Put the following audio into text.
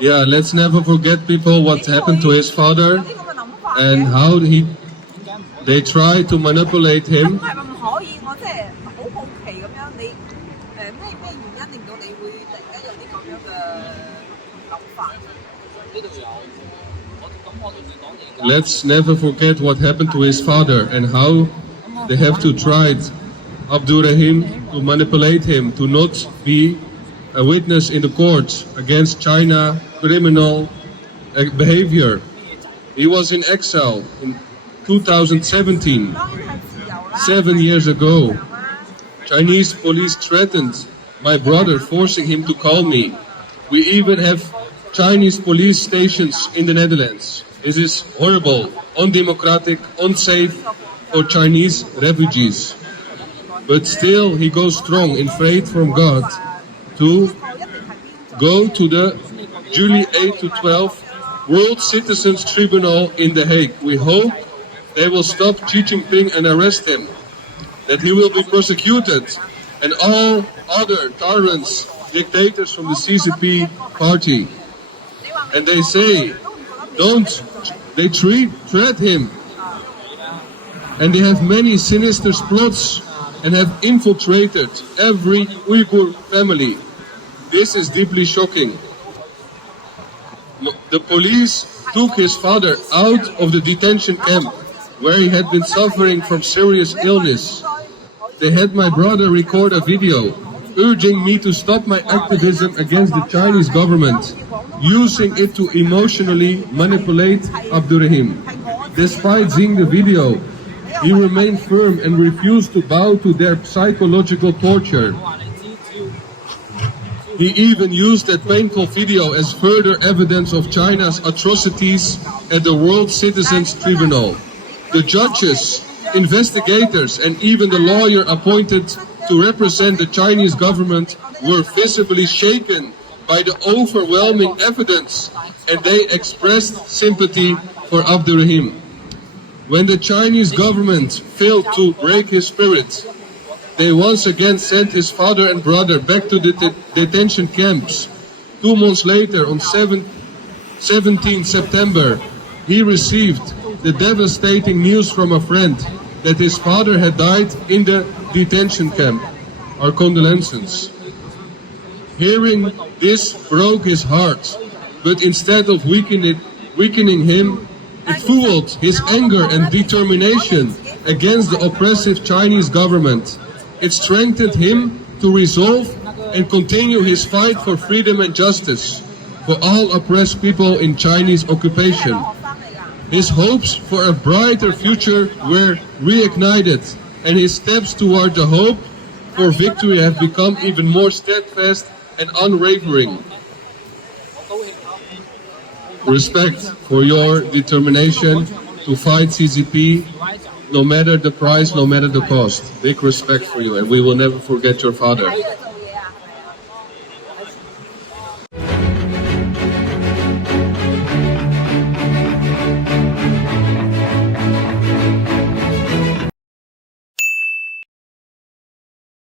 Yeah, let's never forget people what happened to his father 呢個嘅諗法 and 嘅。 how they tried to manipulate 咁 him. 係咪唔可以？我即係好好奇咁樣，你咩原因令到你會突然間有啲咁樣嘅諗法？ Let's never forget what happened to his father and how they have to try Abdurrahim to manipulate him to not be a witness in the court against China criminal behavior. He was in exile in 2017, 當然係自由啦。 7 years ago. 啦 Chinese police threatened my brother, forcing him to call me. We even have Chinese police stations in the Netherlands. This is horrible, undemocratic, unsafe for Chinese refugees. But still, he goes strong in faith from God to go to the July 8 to 12 World Citizens Tribunal in The Hague. We hope they will stop Xi Jinping and arrest him, that he will be prosecuted, and all other tyrants, dictators from the CCP party. And they say, they threat him. And they have many sinister plots and have infiltrated every Uyghur family. This is deeply shocking. The police took his father out of the detention camp where he had been suffering from serious illness. They had my brother record a video urging me to stop my activism against the Chinese government, using it to emotionally manipulate Abdurrahim. Despite seeing the video, he remained firm and refused to bow to their psychological torture. He even used that painful video as further evidence of China's atrocities at the World Citizens Tribunal. The judges, investigators, and even the lawyer appointed to represent the Chinese government were visibly shaken by the overwhelming evidence, and they expressed sympathy for Abdurrahim. When the Chinese government failed to break his spirit, they once again sent his father and brother back to the detention camps. 2 months later, on 17 September, he received the devastating news from a friend that his father had died in the detention camp. Our condolences. Hearing this broke his heart, but instead of weakening him, it fueled his anger and determination against the oppressive Chinese government. It strengthened him to resolve and continue his fight for freedom and justice for all oppressed people in Chinese occupation. His hopes for a brighter future were reignited, and his steps toward the hope for victory have become even more steadfast and unwavering. Respect for your determination to fight CCP, no matter the price, no matter the cost. Big respect for you, and we will never forget your father.